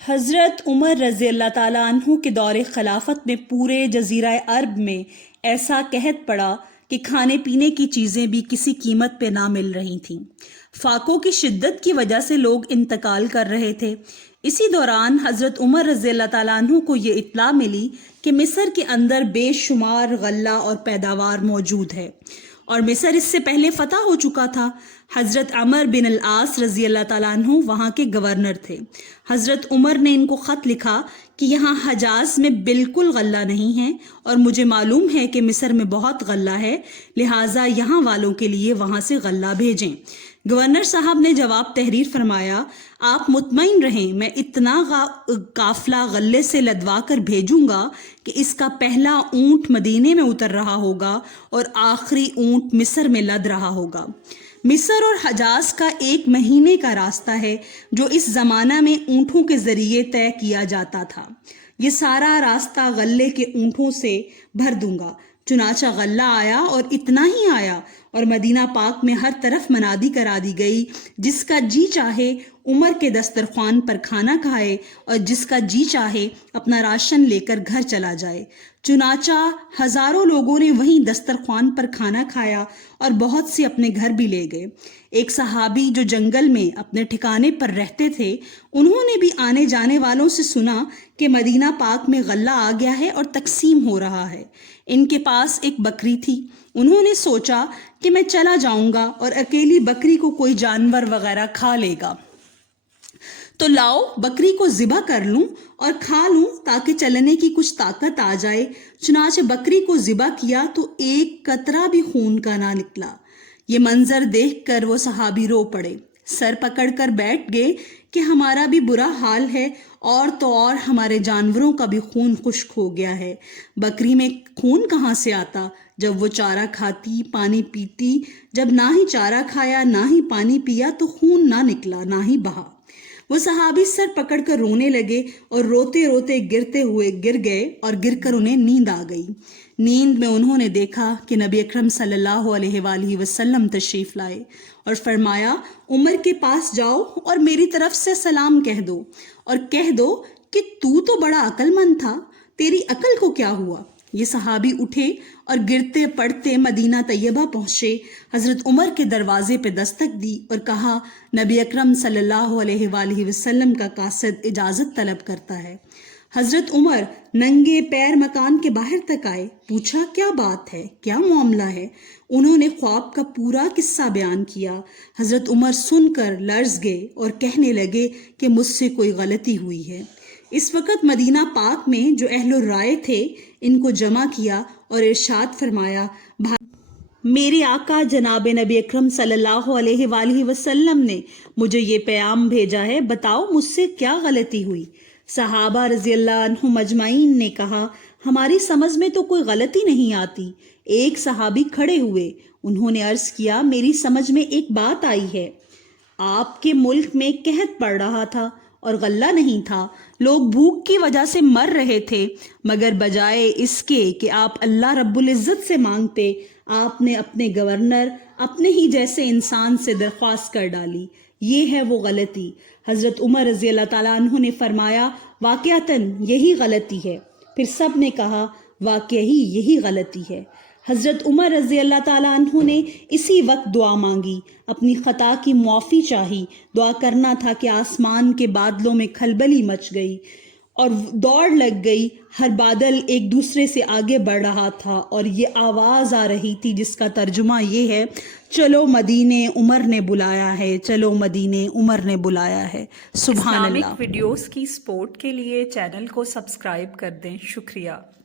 حضرت عمر رضی اللہ تعالیٰ عنہ کے دور خلافت میں پورے جزیرہ عرب میں ایسا قحط پڑا کہ کھانے پینے کی چیزیں بھی کسی قیمت پہ نہ مل رہی تھیں۔ فاقوں کی شدت کی وجہ سے لوگ انتقال کر رہے تھے۔ اسی دوران حضرت عمر رضی اللہ تعالیٰ عنہ کو یہ اطلاع ملی کہ مصر کے اندر بے شمار غلہ اور پیداوار موجود ہے، اور مصر اس سے پہلے فتح ہو چکا تھا۔ حضرت عمر بن العاص رضی اللہ تعالیٰ عنہ وہاں کے گورنر تھے۔ حضرت عمر نے ان کو خط لکھا کہ یہاں حجاز میں بالکل غلہ نہیں ہے، اور مجھے معلوم ہے کہ مصر میں بہت غلہ ہے، لہٰذا یہاں والوں کے لیے وہاں سے غلہ بھیجیں۔ گورنر صاحب نے جواب تحریر فرمایا، آپ مطمئن رہیں، میں اتنا قافلہ غلے سے لدوا کر بھیجوں گا کہ اس کا پہلا اونٹ مدینے میں اتر رہا ہوگا اور آخری اونٹ مصر میں لد رہا ہوگا۔ مصر اور حجاز کا 1 مہینے کا راستہ ہے جو اس زمانہ میں اونٹوں کے ذریعے طے کیا جاتا تھا۔ یہ سارا راستہ غلے کے اونٹوں سے بھر دوں گا۔ چنانچہ غلہ آیا، اور اتنا ہی آیا، اور مدینہ پاک میں ہر طرف منادی کرا دی گئی، جس کا جی چاہے عمر کے دسترخوان پر کھانا کھائے، اور جس کا جی چاہے اپنا راشن لے کر گھر چلا جائے۔ چنانچہ ہزاروں لوگوں نے وہیں دسترخوان پر کھانا کھایا، اور بہت سے اپنے گھر بھی لے گئے۔ ایک صحابی جو جنگل میں اپنے ٹھکانے پر رہتے تھے، انہوں نے بھی آنے جانے والوں سے سنا کہ مدینہ پاک میں غلہ آ گیا ہے اور تقسیم ہو رہا ہے۔ ان کے پاس ایک بکری تھی۔ انہوں نے سوچا کہ میں چلا جاؤں گا اور اکیلی بکری کو کوئی جانور وغیرہ کھا لے گا، تو لاؤ بکری کو ذبح کر لوں اور کھا لوں تاکہ چلنے کی کچھ طاقت آ جائے۔ چنانچہ بکری کو ذبح کیا تو ایک قطرہ بھی خون کا نہ نکلا۔ یہ منظر دیکھ کر وہ صحابی رو پڑے، سر پکڑ کر بیٹھ گئے کہ ہمارا بھی برا حال ہے، اور تو اور ہمارے جانوروں کا بھی خون خشک ہو گیا ہے۔ بکری میں خون کہاں سے آتا جب وہ چارہ کھاتی، پانی پیتی؟ جب نہ ہی چارہ کھایا نہ ہی پانی پیا تو خون نہ نکلا نہ ہی بہا۔ وہ صحابی سر پکڑ کر رونے لگے، اور روتے روتے گرتے ہوئے گر گئے، اور گر کر انہیں نیند آ گئی۔ نیند میں انہوں نے دیکھا کہ نبی اکرم صلی اللہ علیہ وآلہ وسلم تشریف لائے، اور فرمایا، عمر کے پاس جاؤ اور میری طرف سے سلام کہہ دو، اور کہہ دو کہ تو بڑا عقل مند تھا، تیری عقل کو کیا ہوا؟ یہ صحابی اٹھے اور گرتے پڑتے مدینہ طیبہ پہنچے، حضرت عمر کے دروازے پہ دستک دی اور کہا، نبی اکرم صلی اللہ علیہ وآلہ وسلم کا قاصد اجازت طلب کرتا ہے۔ حضرت عمر ننگے پیر مکان کے باہر تک آئے، پوچھا کیا بات ہے، کیا معاملہ ہے؟ انہوں نے خواب کا پورا قصہ بیان کیا۔ حضرت عمر سن کر لرز گئے اور کہنے لگے کہ مجھ سے کوئی غلطی ہوئی ہے۔ اس وقت مدینہ پاک میں جو اہل الرائے تھے ان کو جمع کیا اور ارشاد فرمایا، میرے آقا جناب نبی اکرم صلی اللہ علیہ وآلہ وسلم نے مجھے یہ پیام بھیجا ہے، بتاؤ مجھ سے کیا غلطی ہوئی؟ صحابہ رضی اللہ عنہ مجمعین نے کہا، ہماری سمجھ میں تو کوئی غلطی نہیں آتی۔ ایک صحابی کھڑے ہوئے، انہوں نے عرض کیا، میری سمجھ میں ایک بات آئی ہے۔ آپ کے ملک میں قحط پڑ رہا تھا اور غلہ نہیں تھا، لوگ بھوک کی وجہ سے مر رہے تھے، مگر بجائے اس کے کہ آپ اللہ رب العزت سے مانگتے، آپ نے اپنے گورنر، اپنے ہی جیسے انسان سے درخواست کر ڈالی۔ یہ ہے وہ غلطی۔ حضرت عمر رضی اللہ تعالیٰ عنہ نے فرمایا، واقعتاً یہی غلطی ہے۔ پھر سب نے کہا، واقعی یہی غلطی ہے۔ حضرت عمر رضی اللہ تعالیٰ عنہ نے اسی وقت دعا مانگی، اپنی خطا کی معافی چاہی۔ دعا کرنا تھا کہ آسمان کے بادلوں میں کھلبلی مچ گئی اور دوڑ لگ گئی، ہر بادل ایک دوسرے سے آگے بڑھ رہا تھا، اور یہ آواز آ رہی تھی جس کا ترجمہ یہ ہے، چلو مدینے عمر نے بلایا ہے، چلو مدینے عمر نے بلایا ہے۔ سبحان اللہ۔ اسلامک ویڈیوز کی سپورٹ کے لیے چینل کو سبسکرائب کر دیں۔ شکریہ۔